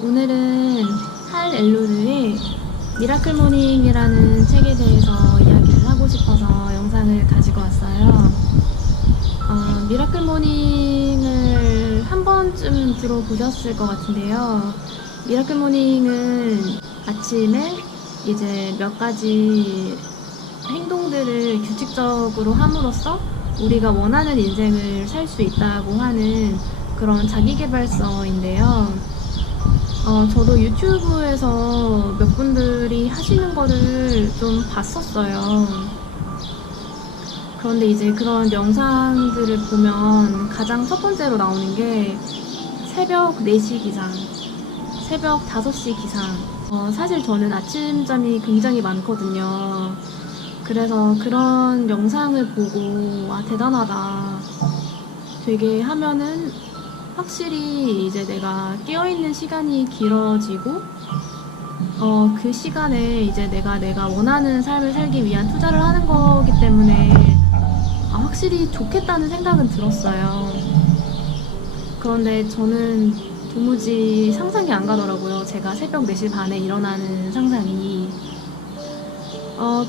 오늘은 할 엘로르의 미라클 모닝이라는 책에 대해서 이야기를 하고 싶어서 영상을 가지고 왔어요. 미라클 모닝을 한 번쯤 들어보셨을 것 같은데요. 미라클 모닝은 아침에 이제 몇 가지 행동들을 규칙적으로 함으로써 우리가 원하는 인생을 살 수 있다고 하는 그런 자기계발서인데요. 저도 유튜브에서 몇 분들이 하시는 거를 좀 봤었어요. 그런데 이제 그런 영상들을 보면 가장 첫 번째로 나오는 게 새벽 4시 기상, 새벽 5시 기상. 사실 저는 아침잠이 굉장히 많거든요. 그래서 그런 영상을 보고 대단하다. 되게 하면은 확실히 이제 내가 깨어있는 시간이 길어지고 그 시간에 이제 내가 원하는 삶을 살기 위한 투자를 하는 거기 때문에 확실히 좋겠다는 생각은 들었어요. 그런데 저는 도무지 상상이 안 가더라고요. 제가 새벽 4시 반에 일어나는 상상이.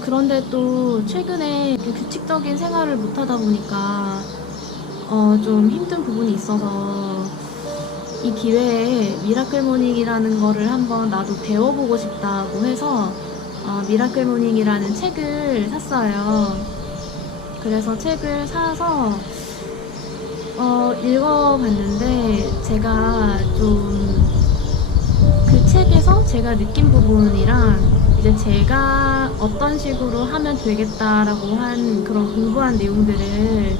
그런데 또 최근에 규칙적인 생활을 못하다 보니까 좀 힘든 부분이 있어서 이 기회에 미라클 모닝이라는 거를 한번 나도 배워보고 싶다고 해서 미라클 모닝이라는 책을 샀어요. 그래서 책을 사서 읽어봤는데 제가 좀 그 책에서 제가 느낀 부분이랑 이제 제가 어떤 식으로 하면 되겠다라고 한 그런 공부한 내용들을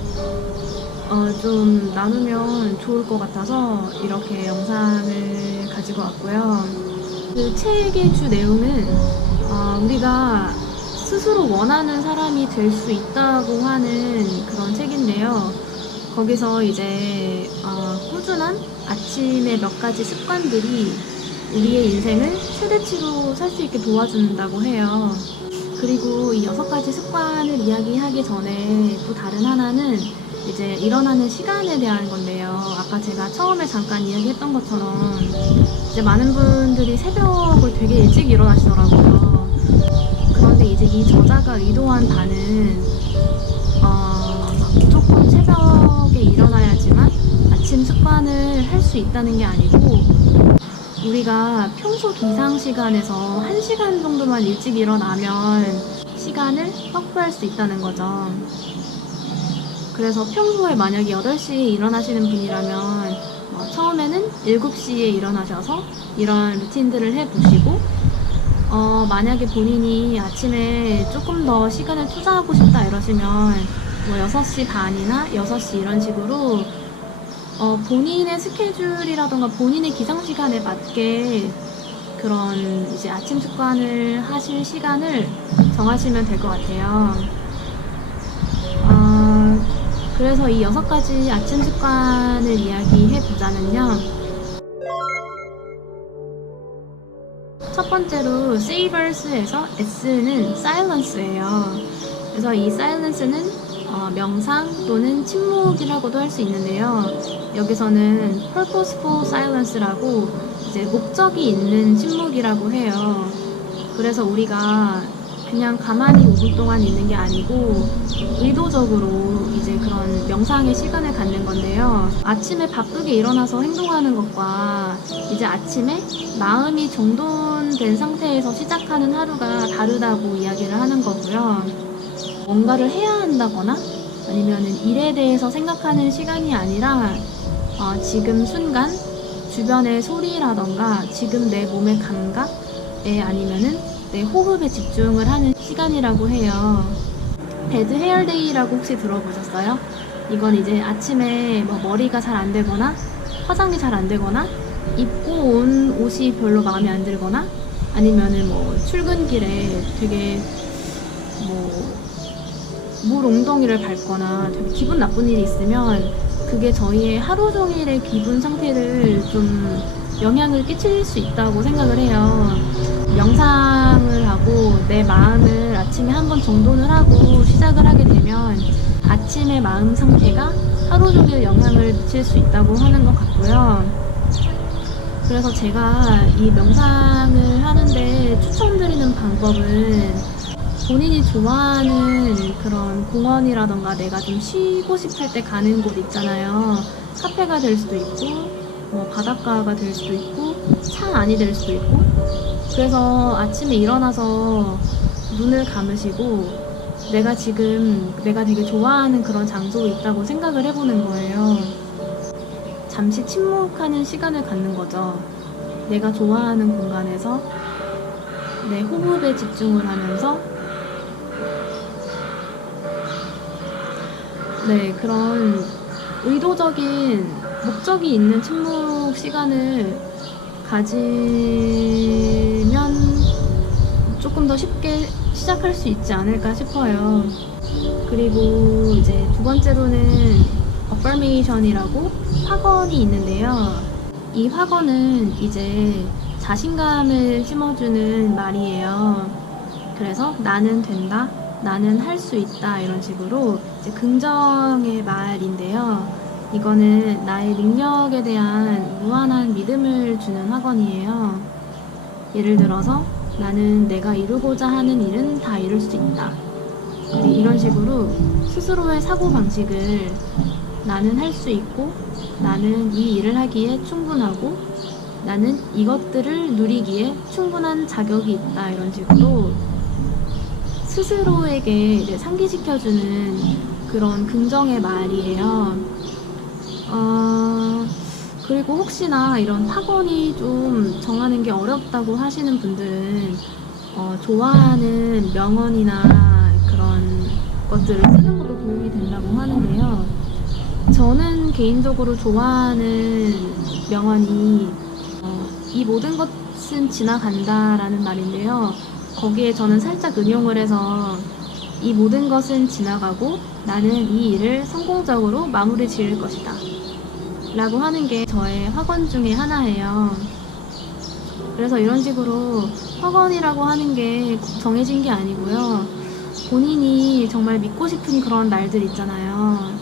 좀 나누면 좋을 것 같아서 이렇게 영상을 가지고 왔고요. 그 책의 주 내용은 우리가 스스로 원하는 사람이 될 수 있다고 하는 그런 책인데요. 거기서 이제 꾸준한 아침의 몇 가지 습관들이 우리의 인생을 최대치로 살 수 있게 도와준다고 해요. 그리고 이 6가지 습관을 이야기하기 전에 또 다른 하나는 이제 일어나는 시간에 대한 건데요. 아까 제가 처음에 잠깐 이야기했던 것처럼 이제 많은 분들이 새벽을 되게 일찍 일어나시더라고요. 그런데 이제 이 저자가 의도한 바는 무조건 새벽에 일어나야지만 아침 습관을 할 수 있다는 게 아니고 우리가 평소 기상 시간에서 1시간 정도만 일찍 일어나면 시간을 확보할 수 있다는 거죠. 그래서 평소에 만약에 8시에 일어나시는 분이라면 처음에는 7시에 일어나셔서 이런 루틴들을 해보시고 만약에 본인이 아침에 조금 더 시간을 투자하고 싶다 이러시면 6시 반이나 6시 이런 식으로 본인의 스케줄이라던가 본인의 기상 시간에 맞게 그런 이제 아침 습관을 하실 시간을 정하시면 될 것 같아요. 그래서 이 6가지 아침 습관을 이야기해 보자면요. 첫 번째로 Savers에서 S는 Silence예요. 그래서 이 Silence는 명상 또는 침묵이라고도 할 수 있는데요. 여기서는 Purposeful Silence라고 이제 목적이 있는 침묵이라고 해요. 그래서 우리가 그냥 가만히 5분 동안 있는 게 아니고 의도적으로 이제 그런 명상의 시간을 갖는 건데요. 아침에 바쁘게 일어나서 행동하는 것과 이제 아침에 마음이 정돈된 상태에서 시작하는 하루가 다르다고 이야기를 하는 거고요. 뭔가를 해야 한다거나 아니면은 일에 대해서 생각하는 시간이 아니라 지금 순간 주변의 소리라던가 지금 내 몸의 감각에 아니면은 내 호흡에 집중을 하는 시간이라고 해요. 배드 헤어 데이라고 혹시 들어보셨어요? 이건 이제 아침에 머리가 잘 안 되거나 화장이 잘 안 되거나 입고 온 옷이 별로 마음에 안 들거나 아니면은 출근길에 되게 물 웅덩이를 밟거나 되게 기분 나쁜 일이 있으면 그게 저희의 하루 종일의 기분 상태를 좀 영향을 끼칠 수 있다고 생각을 해요. 명상을 하고 내 마음을 아침에 한번 정돈을 하고 시작을 하게 되면 아침의 마음 상태가 하루 종일 영향을 미칠 수 있다고 하는 것 같고요. 그래서 제가 이 명상을 하는데 추천드리는 방법은 본인이 좋아하는 그런 공원이라던가 내가 좀 쉬고 싶을 때 가는 곳 있잖아요. 카페가 될 수도 있고 뭐 바닷가가 될 수도 있고 차 안이 될 수도 있고, 그래서 아침에 일어나서 눈을 감으시고 내가 지금 내가 되게 좋아하는 그런 장소에 있다고 생각을 해보는 거예요. 잠시 침묵하는 시간을 갖는 거죠. 내가 좋아하는 공간에서 내 호흡에 집중을 하면서 그런 의도적인 목적이 있는 침묵 시간을 가지면 조금 더 쉽게 시작할 수 있지 않을까 싶어요. 그리고 이제 두 번째로는 affirmation이라고 확언이 있는데요. 이 확언은 이제 자신감을 심어주는 말이에요. 그래서 나는 된다, 나는 할 수 있다, 이런 식으로 이제 긍정의 말인데요. 이거는 나의 능력에 대한 무한한 믿음을 주는 확언이에요. 예를 들어서 나는 내가 이루고자 하는 일은 다 이룰 수 있다. 이런 식으로 스스로의 사고방식을 나는 할 수 있고, 나는 이 일을 하기에 충분하고, 나는 이것들을 누리기에 충분한 자격이 있다, 이런 식으로 스스로에게 이제 상기시켜주는 그런 긍정의 말이에요. 그리고 혹시나 이런 확언이 좀 정하는 게 어렵다고 하시는 분들은 좋아하는 명언이나 그런 것들을 쓰는 것도 도움이 된다고 하는데요. 저는 개인적으로 좋아하는 명언이 이 모든 것은 지나간다라는 말인데요. 거기에 저는 살짝 응용을 해서 이 모든 것은 지나가고 나는 이 일을 성공적으로 마무리 지을 것이다 라고 하는 게 저의 확언 중에 하나예요. 그래서 이런 식으로 확언이라고 하는 게 꼭 정해진 게 아니고요. 본인이 정말 믿고 싶은 그런 말들 있잖아요.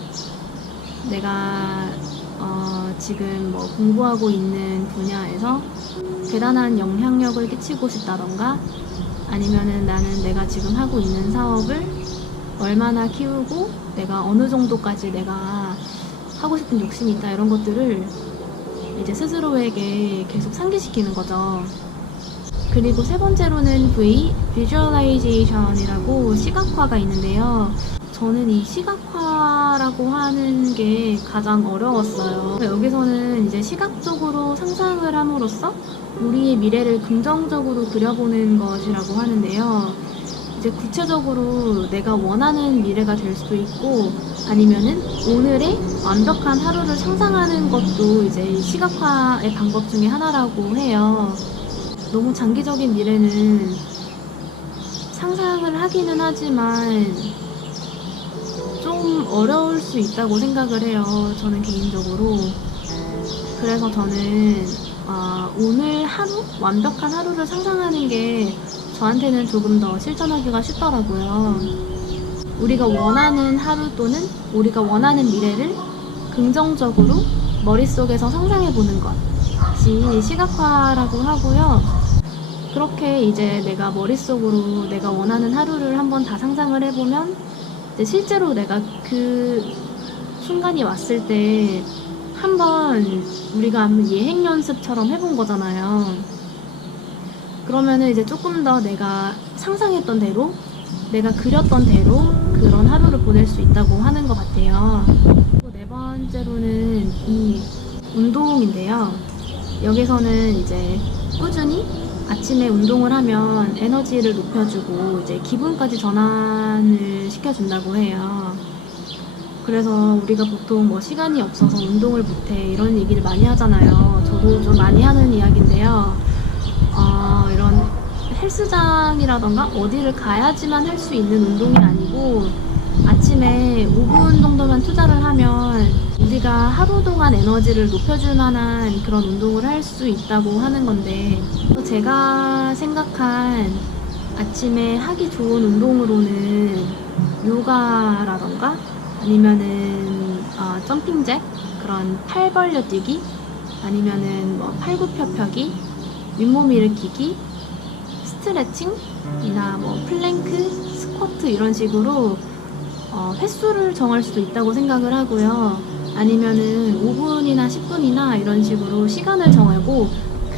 내가 지금 뭐 공부하고 있는 분야에서 대단한 영향력을 끼치고 싶다던가, 아니면은 나는 내가 지금 하고 있는 사업을 얼마나 키우고 내가 어느 정도까지 내가 하고 싶은 욕심이 있다, 이런 것들을 이제 스스로에게 계속 상기시키는 거죠. 그리고 세 번째로는 Visualization이라고 시각화가 있는데요. 저는 이 시각화라고 하는 게 가장 어려웠어요. 여기서는 이제 시각적으로 상상을 함으로써 우리의 미래를 긍정적으로 그려보는 것이라고 하는데요. 이제 구체적으로 내가 원하는 미래가 될 수도 있고, 아니면은 오늘의 완벽한 하루를 상상하는 것도 이제 시각화의 방법 중에 하나라고 해요. 너무 장기적인 미래는 상상을 하기는 하지만 좀 어려울 수 있다고 생각을 해요. 저는 개인적으로. 그래서 저는 오늘 하루? 완벽한 하루를 상상하는 게 저한테는 조금 더 실천하기가 쉽더라고요. 우리가 원하는 하루 또는 우리가 원하는 미래를 긍정적으로 머릿속에서 상상해보는 것이 시각화라고 하고요. 그렇게 이제 내가 머릿속으로 내가 원하는 하루를 한번 다 상상을 해보면 이제 실제로 내가 그 순간이 왔을 때 한번 우리가 한번 예행 연습처럼 해본 거잖아요. 그러면은 이제 조금 더 내가 상상했던 대로, 내가 그렸던 대로 그런 하루를 보낼 수 있다고 하는 것 같아요. 그리고 네 번째로는 이 운동인데요. 여기서는 이제 꾸준히 아침에 운동을 하면 에너지를 높여주고 이제 기분까지 전환을 시켜준다고 해요. 그래서 우리가 보통 뭐 시간이 없어서 운동을 못해 이런 얘기를 많이 하잖아요. 저도 좀 많이 하는 이야기인데요. 이런 헬스장이라던가 어디를 가야지만 할 수 있는 운동이 아니고, 아침에 5분 정도만 투자를 하면 우리가 하루 동안 에너지를 높여줄 만한 그런 운동을 할 수 있다고 하는 건데, 제가 생각한 아침에 하기 좋은 운동으로는 요가라던가 아니면은 점핑잭, 그런 팔 벌려 뛰기, 아니면은 뭐 팔굽혀펴기, 윗몸 일으키기, 스트레칭이나 뭐 플랭크, 스쿼트 이런 식으로 횟수를 정할 수도 있다고 생각을 하고요. 아니면은 5분이나 10분이나 이런 식으로 시간을 정하고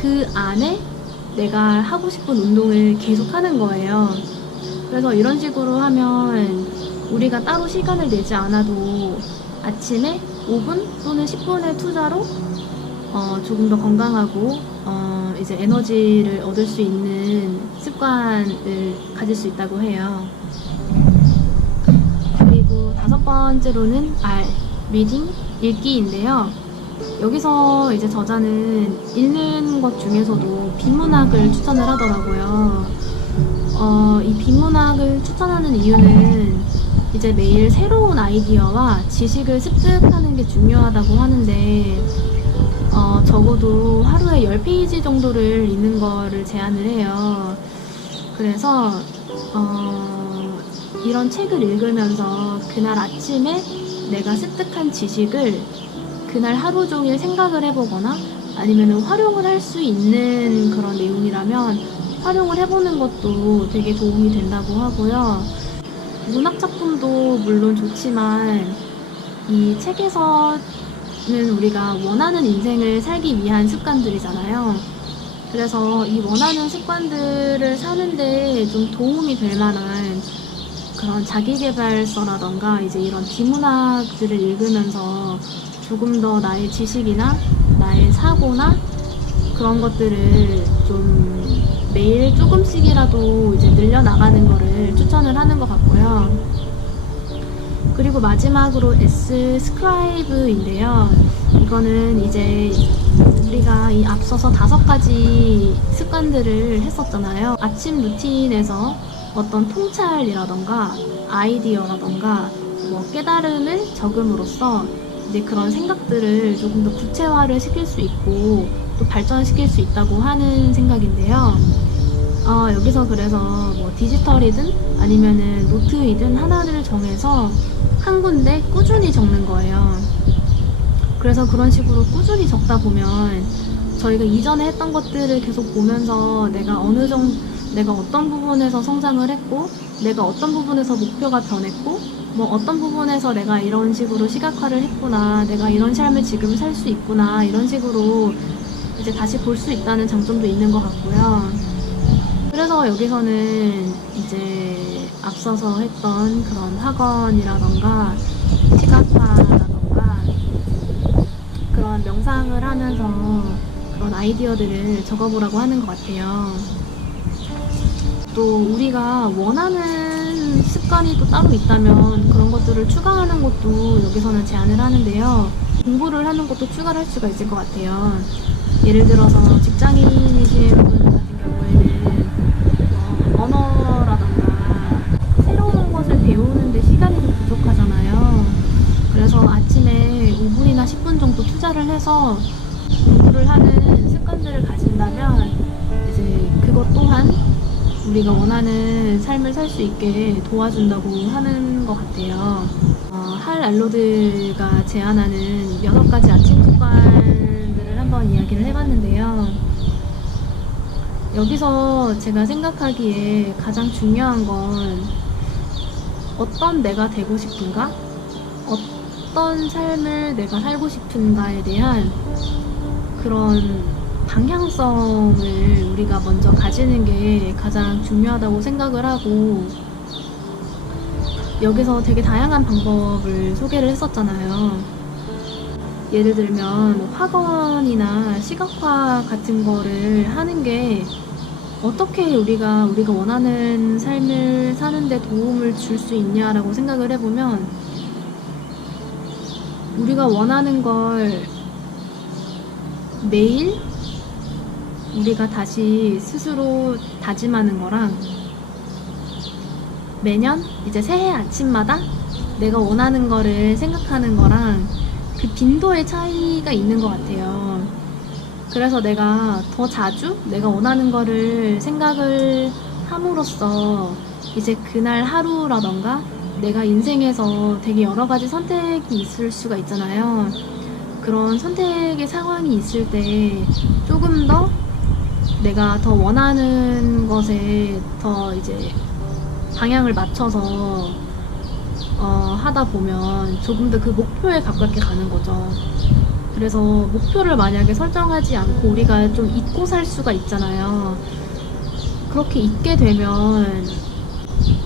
그 안에 내가 하고 싶은 운동을 계속 하는 거예요. 그래서 이런 식으로 하면 우리가 따로 시간을 내지 않아도 아침에 5분 또는 10분의 투자로 조금 더 건강하고 이제 에너지를 얻을 수 있는 습관을 가질 수 있다고 해요. 그리고 5번째로는 R, 리딩, 읽기인데요. 여기서 이제 저자는 읽는 것 중에서도 비문학을 추천을 하더라고요. 이 비문학을 추천하는 이유는 이제 매일 새로운 아이디어와 지식을 습득하는 게 중요하다고 하는데 적어도 하루에 10페이지 정도를 읽는 거를 제안을 해요. 그래서 이런 책을 읽으면서 그날 아침에 내가 습득한 지식을 그날 하루 종일 생각을 해보거나 아니면 활용을 할 수 있는 그런 내용이라면 활용을 해보는 것도 되게 도움이 된다고 하고요. 문학 작품도 물론 좋지만 이 책에서는 우리가 원하는 인생을 살기 위한 습관들이잖아요. 그래서 이 원하는 습관들을 사는데 좀 도움이 될 만한 그런 자기계발서라던가 이제 이런 비문학들을 읽으면서 조금 더 나의 지식이나 나의 사고나 그런 것들을 좀 매일 조금씩이라도 이제 늘려나가는 거를 추천을 하는 것 같고요. 그리고 마지막으로 S 스크라이브인데요. 이거는 이제 우리가 이 앞서서 5가지 습관들을 했었잖아요. 아침 루틴에서 어떤 통찰이라던가 아이디어라던가 뭐 깨달음을 적음으로써 이제 그런 생각들을 조금 더 구체화를 시킬 수 있고 또 발전시킬 수 있다고 하는 생각인데요. 여기서 그래서 뭐 디지털이든 아니면은 노트이든 하나를 정해서 한 군데 꾸준히 적는 거예요. 그래서 그런 식으로 꾸준히 적다 보면 저희가 이전에 했던 것들을 계속 보면서 내가 어떤 부분에서 성장을 했고 내가 어떤 부분에서 목표가 변했고 뭐 어떤 부분에서 내가 이런 식으로 시각화를 했구나, 내가 이런 삶을 지금 살 수 있구나, 이런 식으로 이제 다시 볼 수 있다는 장점도 있는 것 같고요. 그래서 여기서는 이제 앞서서 했던 그런 학원이라던가 시각화라던가 그런 명상을 하면서 그런 아이디어들을 적어보라고 하는 것 같아요. 또 우리가 원하는 습관이 또 따로 있다면 그런 것들을 추가하는 것도 여기서는 제안을 하는데요. 공부를 하는 것도 추가를 할 수가 있을 것 같아요. 예를 들어서 직장인이신 분 같은 경우에는 언어라던가 새로운 것을 배우는데 시간이 좀 부족하잖아요. 그래서 아침에 5분이나 10분 정도 투자를 해서 공부를 하는 습관들을 가진다면 이제 그것 또한 우리가 원하는 삶을 살 수 있게 도와준다고 하는 것 같아요. 할 알로드가 제안하는 6가지 아침 습관들을 한번 이야기를 해봤는데요. 여기서 제가 생각하기에 가장 중요한 건 어떤 내가 되고 싶은가? 어떤 삶을 내가 살고 싶은가에 대한 그런 방향성을 우리가 먼저 가지는 게 가장 중요하다고 생각을 하고 여기서 되게 다양한 방법을 소개를 했었잖아요. 예를 들면 뭐 학원이나 시각화 같은 거를 하는 게 어떻게 우리가 원하는 삶을 사는데 도움을 줄 수 있냐라고 생각을 해보면 우리가 원하는 걸 매일 우리가 다시 스스로 다짐하는 거랑 매년 이제 새해 아침마다 내가 원하는 거를 생각하는 거랑 그 빈도의 차이가 있는 것 같아요. 그래서 내가 더 자주 내가 원하는 거를 생각을 함으로써 이제 그날 하루라던가 내가 인생에서 되게 여러 가지 선택이 있을 수가 있잖아요. 그런 선택의 상황이 있을 때 조금 더 내가 더 원하는 것에 더 이제 방향을 맞춰서 하다 보면 조금 더 그 목표에 가깝게 가는 거죠. 그래서 목표를 만약에 설정하지 않고 우리가 좀 잊고 살 수가 있잖아요. 그렇게 잊게 되면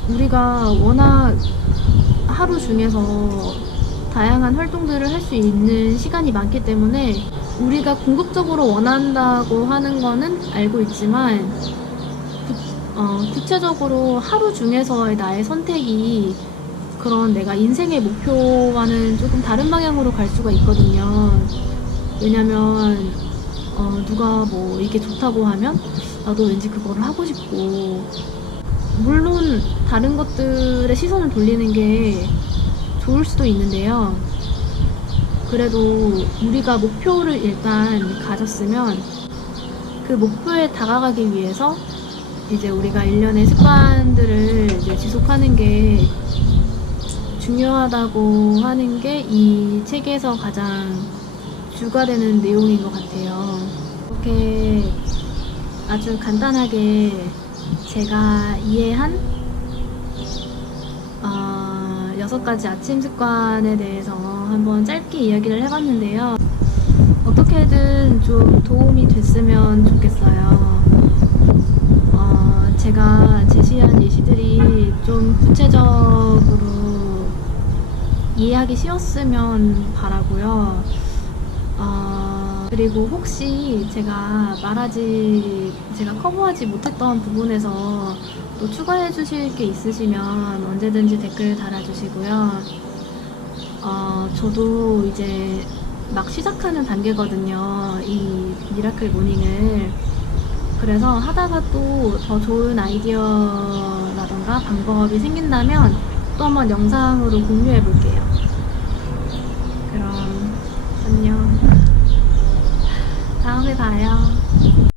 우리가 워낙 하루 중에서 다양한 활동들을 할 수 있는 시간이 많기 때문에 우리가 궁극적으로 원한다고 하는 거는 알고 있지만 구체적으로 하루 중에서의 나의 선택이 그런 내가 인생의 목표와는 조금 다른 방향으로 갈 수가 있거든요. 왜냐면 누가 뭐 이게 좋다고 하면 나도 왠지 그거를 하고 싶고, 물론 다른 것들의 시선을 돌리는 게 좋을 수도 있는데요. 그래도 우리가 목표를 일단 가졌으면 그 목표에 다가가기 위해서 이제 우리가 일련의 습관들을 이제 지속하는 게 중요하다고 하는 게 이 책에서 가장 주가 되는 내용인 것 같아요. 이렇게 아주 간단하게 제가 이해한 6가지 아침 습관에 대해서 한번 짧게 이야기를 해봤는데요. 어떻게든 좀 도움이 됐으면 좋겠어요. 제가 제시한 예시들이 좀 구체적으로 이해하기 쉬웠으면 바라고요. 그리고 혹시 제가 커버하지 못했던 부분에서 또 추가해 주실 게 있으시면 언제든지 댓글 달아주시고요. 저도 이제 막 시작하는 단계거든요, 이 미라클 모닝을. 그래서 하다가 또 더 좋은 아이디어라던가 방법이 생긴다면 또 한번 영상으로 공유해 볼게요. 그럼 안녕.